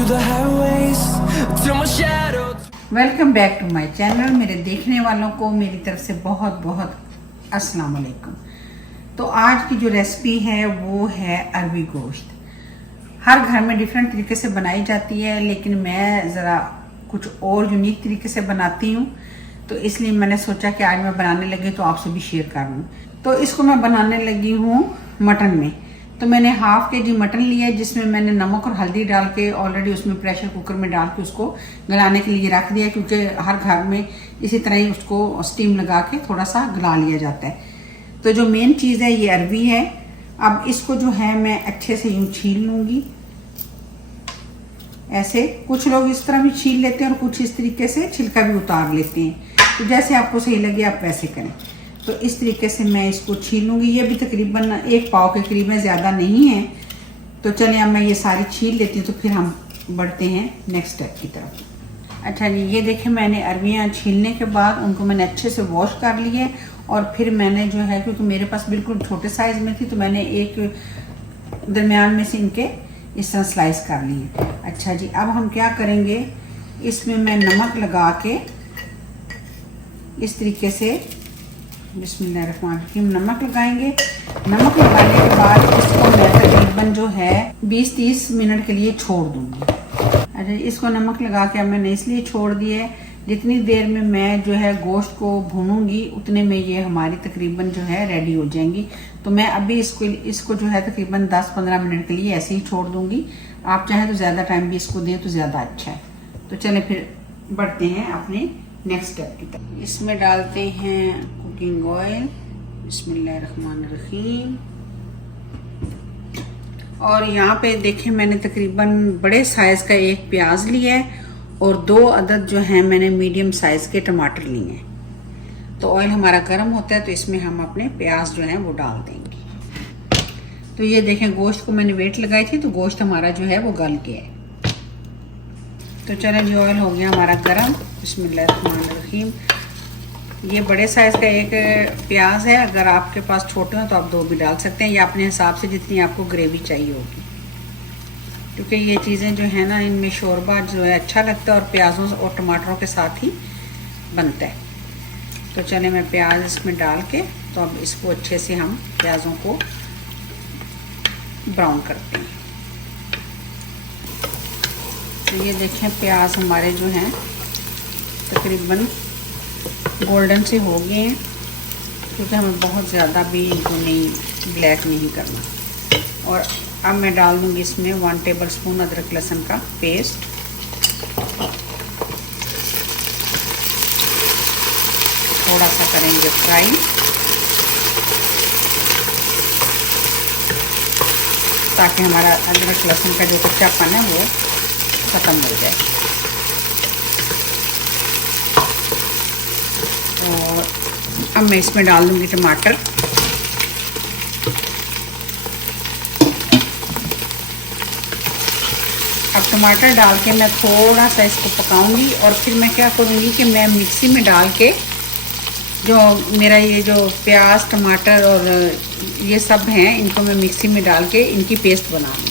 through the highways till my shadow. Welcome back to my channel. मेरे देखने वालों को मेरी तरफ से बहुत बहुत अस्सलाम वालेकुम। तो आज की जो रेसिपी है वो है अरबी गोश्त। हर घर में डिफरेंट तरीके से बनाई जाती है, लेकिन मैं ज़रा कुछ और यूनिक तरीके से बनाती हूँ, तो इसलिए मैंने सोचा कि आज मैं बनाने लगी तो आपसे भी शेयर कर लूँ। तो इसको मैं बनाने लगी हूँ मटन में। तो मैंने हाफ के जी मटन लिया है, जिसमें मैंने नमक और हल्दी डाल के ऑलरेडी उसमें प्रेशर कुकर में डाल के उसको गलाने के लिए रख दिया, क्योंकि हर घर में इसी तरह ही उसको स्टीम लगा के थोड़ा सा गला लिया जाता है। तो जो मेन चीज़ है ये अरबी है। अब इसको जो है मैं अच्छे से यूँ छील लूँगी। ऐसे कुछ लोग इस तरह भी छील लेते हैं और कुछ इस तरीके से छिलका भी उतार लेते हैं, तो जैसे आपको सही लगे आप वैसे करें। तो इस तरीके से मैं इसको छील लूँगी। ये भी तकरीबन 1 पाव के करीब है, ज़्यादा नहीं है। तो चलिए अब मैं ये सारी छील लेती हूँ, तो फिर हम बढ़ते हैं नेक्स्ट स्टेप की तरफ। अच्छा जी, ये देखिए मैंने अरबियाँ छीलने के बाद उनको मैंने अच्छे से वॉश कर लिए, और फिर मैंने जो है, क्योंकि मेरे पास बिल्कुल छोटे साइज़ में थी, तो मैंने एक दरमियान में से इनके इस तरह स्लाइस कर लिए। अच्छा जी, अब हम क्या करेंगे, इसमें मैं नमक लगा के इस तरीके से बिस्मिल्लाहिर्रहमानिर्रहीम नमक लगाएंगे। नमक लगाने के बाद इसको मैं तकरीबन जो है 20-30 मिनट के लिए छोड़ दूँगी। अच्छा, इसको नमक लगा के अब मैंने इसलिए छोड़ दिया है, जितनी देर में मैं जो है गोश्त को भूनूंगी उतने में ये हमारी तकरीबन जो है रेडी हो जाएंगी। तो मैं अभी इसको जो है तकरीबन 10-15 मिनट के लिए ऐसे ही छोड़ दूँगी। आप चाहें तो ज़्यादा टाइम भी इसको दें तो ज़्यादा अच्छा है। तो चलें फिर बढ़ते हैं अपने नेक्स्ट स्टेप की तरफ। इसमें डालते हैं कुकिंग ऑयल, बिस्मिल्लाहिर्रहमानिर्रहीम। और यहाँ पे देखें मैंने तकरीबन बड़े साइज़ का एक प्याज लिया है, और 2 अदद जो है मैंने मीडियम साइज़ के टमाटर लिए हैं। तो ऑयल हमारा गर्म होता है, तो इसमें हम अपने प्याज जो है वो डाल देंगे। तो ये देखें गोश्त को मैंने वेट लगाई थी, तो गोश्त हमारा जो है वो गल गया है। तो चलें जी, ऑयल हो गया हमारा गरम। बिस्मिल्लाहिर्रहमानिर्रहीम। ये बड़े साइज़ का एक प्याज है, अगर आपके पास छोटे हो तो आप 2 भी डाल सकते हैं, या अपने हिसाब से जितनी आपको ग्रेवी चाहिए होगी, क्योंकि ये चीज़ें जो है ना, इनमें शोरबा जो है अच्छा लगता है और प्याज़ों और टमाटरों के साथ ही बनता है। तो चलें मैं प्याज इसमें डाल के, तो अब इसको अच्छे से हम प्याज़ों को ब्राउन करते हैं। तो ये देखें प्याज हमारे जो हैं तकरीबन गोल्डन से हो गए हैं, क्योंकि हमें बहुत ज़्यादा भी इनको नहीं ब्लैक नहीं करना। और अब मैं डाल दूँगी इसमें 1 टेबलस्पून अदरक लहसुन का पेस्ट। थोड़ा सा करेंगे फ्राई, ताकि हमारा अदरक लहसुन का जो कच्चापन है वो ख़त्म हो जाए। और अब मैं इसमें डाल दूँगी टमाटर। अब टमाटर डाल के मैं थोड़ा सा इसको पकाऊंगी, और फिर मैं क्या करूँगी कि मैं मिक्सी में डाल के जो मेरा ये जो प्याज टमाटर और ये सब हैं, इनको मैं मिक्सी में डाल के इनकी पेस्ट बना लूँगी।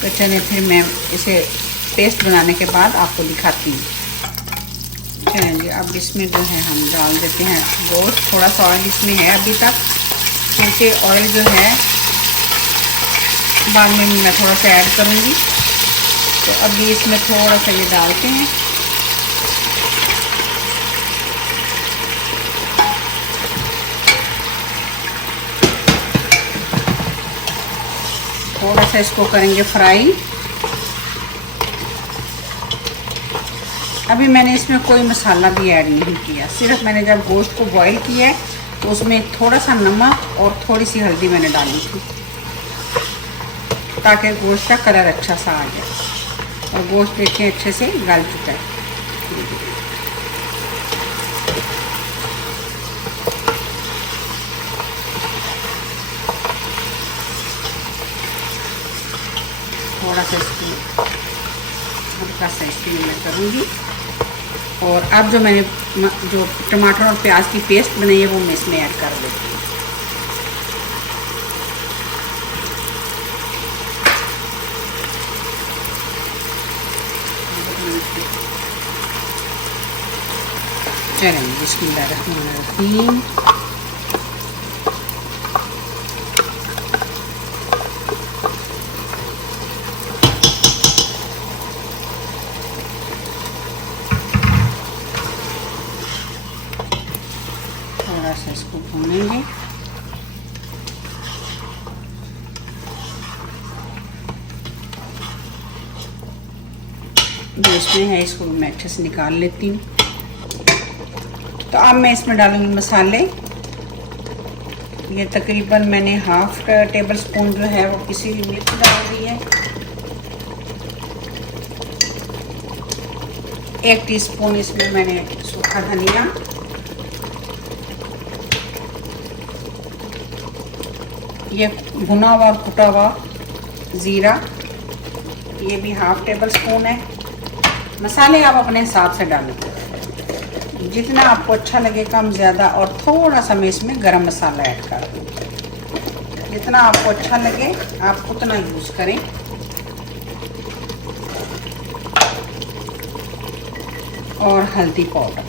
तो चलिए फिर मैं इसे पेस्ट बनाने के बाद आपको दिखाती हूँ। चलिए अब इसमें जो है हम डाल देते हैं गोश्त। थोड़ा सा ऑयल इसमें है अभी तक, क्योंकि ऑयल जो है बाद में मैं थोड़ा सा ऐड करूँगी। तो अभी इसमें थोड़ा सा ये डालते हैं। थोड़ा सा इसको करेंगे फ्राई। अभी मैंने इसमें कोई मसाला भी ऐड नहीं किया, सिर्फ मैंने जब गोश्त को बॉईल किया है तो उसमें थोड़ा सा नमक और थोड़ी सी हल्दी मैंने डाली थी, ताकि गोश्त का कलर अच्छा सा आ जाए। और गोश्त देखिए अच्छे से गल चुका है। थोड़ा सा इसको हल्का सा इसमें मैं करूँगी। और अब जो मैंने जो टमाटर और प्याज की पेस्ट बनाई है वो मैं इसमें ऐड कर देती हूँ। चलें बिस्मिल्लाहिर्रहमानिर्रहीम। थोड़ा सा इसको भूनेंगे। जो इसमें है इसको मैं अच्छे से निकाल लेती हूँ। तो अब मैं इसमें डालूंगी मसाले। ये तकरीबन मैंने 1/2 टेबल स्पून जो है वो किसी भी मिर्च डाल दी है। 1 टीस्पून इसमें मैंने सूखा धनिया, ये भुना हुआ और कुटा हुआ ज़ीरा, ये भी 1/2 टेबल स्पून है। मसाले आप अपने हिसाब से डालें, जितना आपको अच्छा लगे, कम ज़्यादा। और थोड़ा सा मैं इसमें गरम मसाला ऐड कर दूँ। जितना आपको अच्छा लगे आप उतना यूज़ करें। और हल्दी पाउडर,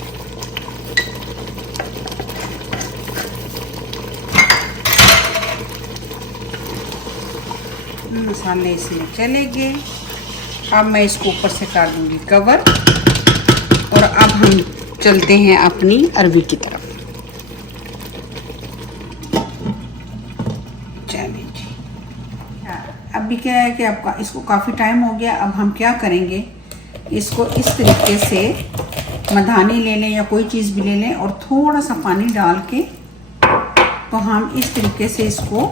मसाले इसमें चले गए। अब मैं इसको ऊपर से कर दूंगी कवर। और अब हम चलते हैं अपनी अरवी की तरफ। चलिए जी, अभी क्या है कि आपका इसको काफ़ी टाइम हो गया। अब हम क्या करेंगे, इसको इस तरीके से मधानी ले लें या कोई चीज़ भी ले लें और थोड़ा सा पानी डाल के, तो हम इस तरीके से इसको,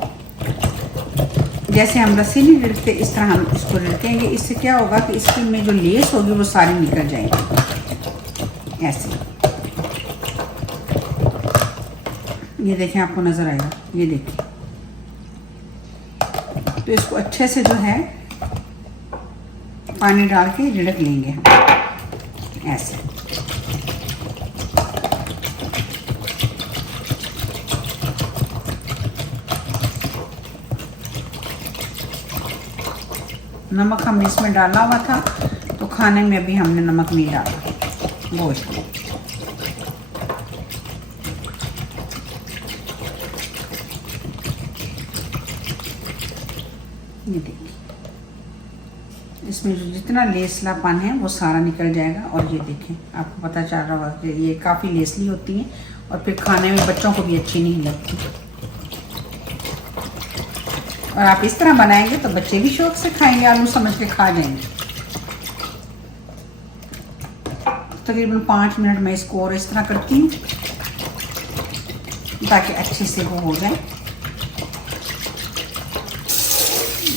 जैसे हम रस्सी नहीं रिड़कते इस तरह हम इसको रिड़केंगे। इससे क्या होगा कि इसकी में जो लेस होगी वो सारी निकल जाएगी ऐसे। ये देखें, आपको नज़र आएगा, ये देखिए। तो इसको अच्छे से जो है पानी डाल के रिड़क लेंगे हम ऐसे। नमक हमने इसमें डाला हुआ था, तो खाने में अभी हमने नमक नहीं डाला गोश्त में। ये देखिए, इसमें जो जितना लेसलापन है वो सारा निकल जाएगा। और ये देखें, आपको पता चल रहा होगा कि ये काफ़ी लेसली होती हैं और फिर खाने में बच्चों को भी अच्छी नहीं लगती। और आप इस तरह बनाएंगे तो बच्चे भी शौक से खाएंगे, आलू समझ के खा जाएंगे। तकरीबन 5 मिनट में इसको और इस तरह करती हूँ ताकि अच्छे से वो हो जाए।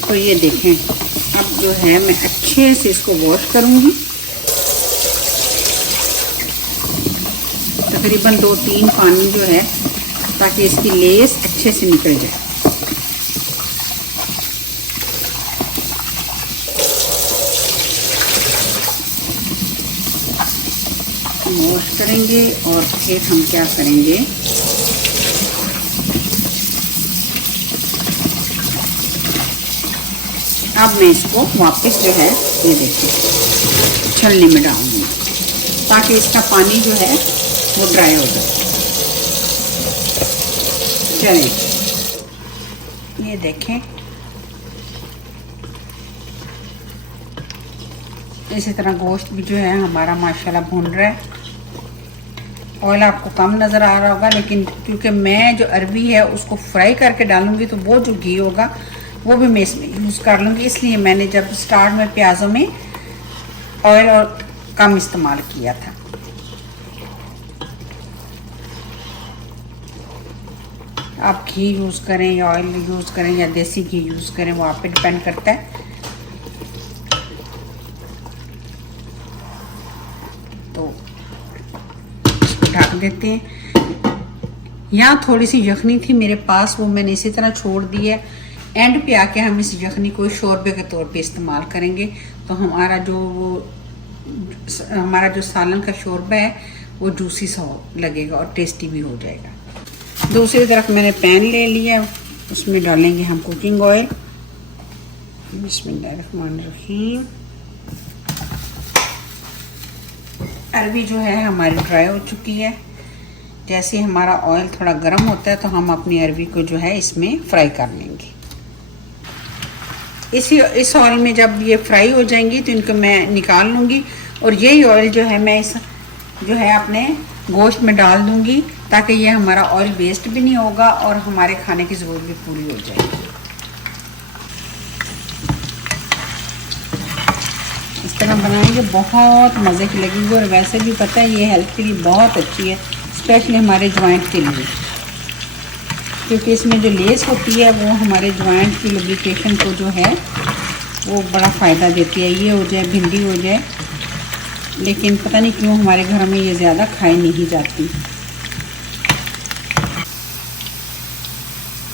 तो ये देखें, अब जो है मैं अच्छे से इसको वॉश करूँगी। तकरीबन 2-3 पानी जो है, ताकि इसकी लेस अच्छे से निकल जाए। वॉश करेंगे और फिर हम क्या करेंगे, अब मैं इसको वापस जो है ये देखिए छलनी में डालूंगी ताकि इसका पानी जो है वो ड्राई हो जाए। चलिए, ये देखें, इसी तरह गोश्त भी जो है हमारा माशाल्लाह भून रहा है। ऑयल आपको कम नज़र आ रहा होगा, लेकिन क्योंकि मैं जो अरबी है उसको फ्राई करके डालूंगी तो वो जो घी होगा वो भी मैं इसमें यूज़ कर लूँगी। इसलिए मैंने जब स्टार्ट में प्याज़ों में ऑयल और कम इस्तेमाल किया था। आप घी यूज़ करें या ऑयल यूज़ करें या देसी घी यूज़ करें, वो आप पे डिपेंड करता है। तो ढक देते हैं। यहाँ थोड़ी सी यखनी थी मेरे पास, वो मैंने इसी तरह छोड़ दी है। एंड पे आके हम इस यखनी को शोरबे के तौर पे इस्तेमाल करेंगे, तो हमारा जो सालन का शोरबा है वो जूसी सा लगेगा और टेस्टी भी हो जाएगा। दूसरी तरफ मैंने पैन ले लिया, उसमें डालेंगे हम कुकिंग ऑयल। बिस्मिल्लाहिर्रहमानिर्रहीम। अरबी जो है हमारी ड्राई हो चुकी है। जैसे हमारा ऑयल थोड़ा गर्म होता है तो हम अपनी अरबी को जो है इसमें फ्राई कर लेंगे। इस ऑयल में जब ये फ्राई हो जाएंगी तो इनको मैं निकाल लूँगी और यही ऑयल जो है मैं इस जो है अपने गोश्त में डाल दूँगी, ताकि ये हमारा ऑयल वेस्ट भी नहीं होगा और हमारे खाने की ज़रूरत भी पूरी हो जाएगी। इस तरह बनाएंगे बहुत मज़े की लगेगी और वैसे भी पता है ये हेल्थ के लिए बहुत अच्छी है, स्पेशली हमारे जॉइंट के लिए, क्योंकि इसमें जो लेस होती है वो हमारे जॉइंट की लुब्रिकेशन को जो है वो बड़ा फ़ायदा देती है। ये हो जाए भिंडी हो जाए, लेकिन पता नहीं क्यों हमारे घर में ये ज़्यादा खाई नहीं जाती।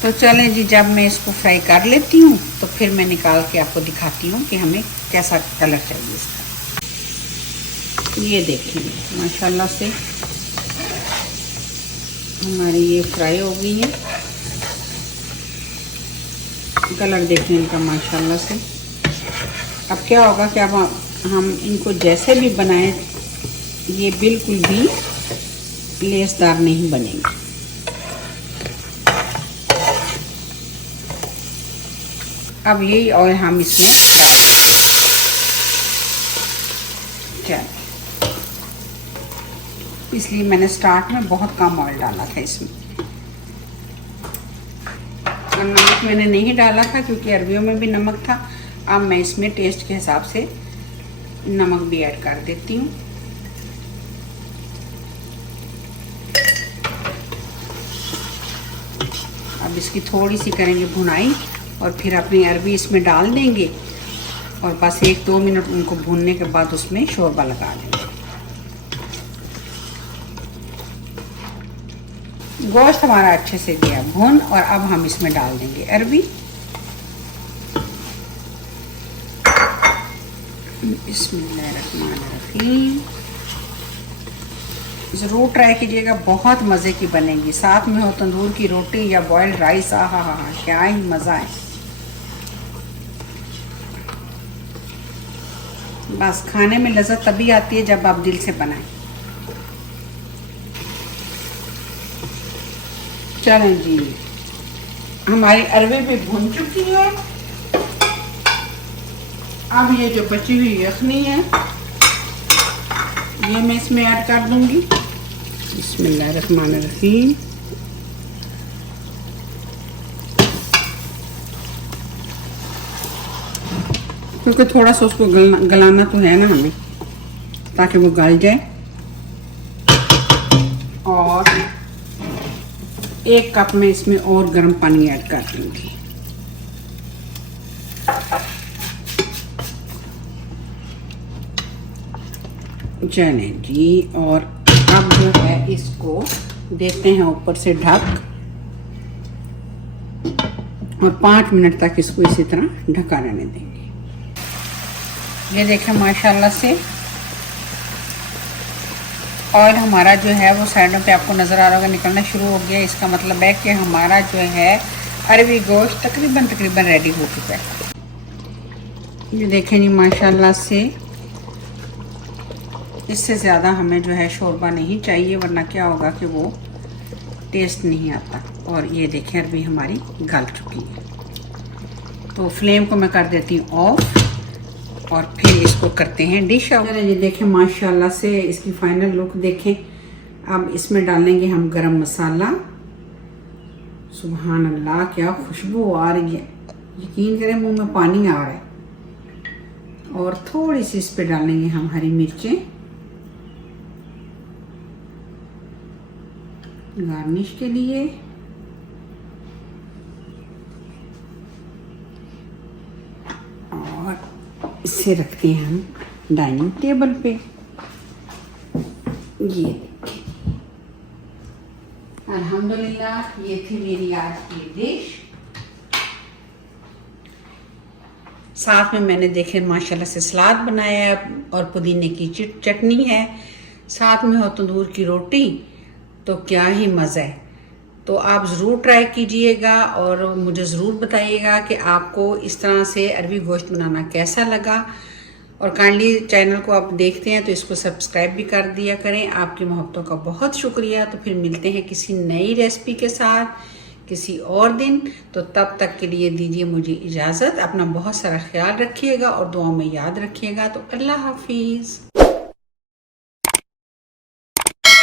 तो चलें जी, जब मैं इसको फ्राई कर लेती हूँ तो फिर मैं निकाल के आपको दिखाती हूँ कि हमें कैसा कलर चाहिए इसका। ये देखिए माशाल्लाह से हमारी ये फ्राई हो गई है। कलर देखिए इनका माशाल्लाह से। अब क्या होगा कि अब हम इनको जैसे भी बनाएं ये बिल्कुल भी लेसदार नहीं बनेंगे। अब यही ऑयल हम इसमें डाल देंगे। इसलिए मैंने स्टार्ट में बहुत कम ऑयल डाला था इसमें, और नमक मैंने नहीं डाला था क्योंकि अरबियों में भी नमक था। अब मैं इसमें टेस्ट के हिसाब से नमक भी ऐड कर देती हूँ। अब इसकी थोड़ी सी करेंगे भुनाई और फिर अपनी अरबी इसमें डाल देंगे और बस 1-2 मिनट उनको भूनने के बाद उसमें शोरबा लगा देंगे। गोश्त हमारा अच्छे से गया भून और अब हम इसमें डाल देंगे अरबी। बिस्मिल्लाहिर्रहमानिर्रहीम। ज़रूर ट्राई कीजिएगा, बहुत मज़े की बनेगी। साथ में हो तंदूर की रोटी या बॉइल्ड राइस, आहा हा हा क्या ही मज़ा है। बस खाने में लज़्ज़त तभी आती है जब आप दिल से बनाएं। चलें जी, हमारी अरबी भी भुन चुकी है। अब ये जो बची हुई यखनी है ये मैं इसमें ऐड कर दूंगी। बिस्मिल्लाहिर्रहमानिर्रहीम। क्योंकि थोड़ा सा उसको गलाना तो है ना हमें, ताकि वो गल जाए। और 1 कप में इसमें और गर्म पानी ऐड कर दूंगी। चलें जी, और अब जो है इसको देते हैं ऊपर से ढक और 5 मिनट तक इसको इसी तरह ढका रहने देंगे। ये देखें माशाल्लाह से ऑयल हमारा जो है वो साइडों पे आपको नज़र आ रहा होगा निकलना शुरू हो गया। इसका मतलब है कि हमारा जो है अरबी गोश्त तकरीबन रेडी हो चुका है। ये देखें जी माशाल्लाह से, इससे ज़्यादा हमें जो है शोरबा नहीं चाहिए, वरना क्या होगा कि वो टेस्ट नहीं आता। और ये देखें अरबी हमारी गल चुकी है। तो फ्लेम को मैं कर देती हूँ ऑफ और फिर इसको करते हैं डिश आउट। ये देखें माशाल्लाह से इसकी फाइनल लुक देखें। अब इसमें डालेंगे हम गरम मसाला। सुभान अल्लाह क्या खुशबू आ रही है, यकीन करें मुंह में पानी आ रहा है। और थोड़ी सी इस पे डालेंगे हम हरी मिर्चें गार्निश के लिए। और इसे रखते हैं हम डाइनिंग टेबल पे। ये देखिए अल्हम्दुलिल्लाह, ये थी मेरी आज की डिश। साथ में मैंने देखे माशाल्लाह से सलाद बनाया है और पुदीने की चटनी है, साथ में हो तंदूर की रोटी। तो क्या ही मज़ा है। तो आप ज़रूर ट्राई कीजिएगा और मुझे ज़रूर बताइएगा कि आपको इस तरह से अरबी गोश्त बनाना कैसा लगा। और काइंडली चैनल को आप देखते हैं तो इसको सब्सक्राइब भी कर दिया करें। आपकी मोहब्बतों का बहुत शुक्रिया। तो फिर मिलते हैं किसी नई रेसिपी के साथ किसी और दिन। तो तब तक के लिए दीजिए मुझे इजाज़त। अपना बहुत सारा ख्याल रखिएगा और दुआ में याद रखिएगा। तो अल्लाह हाफिज़।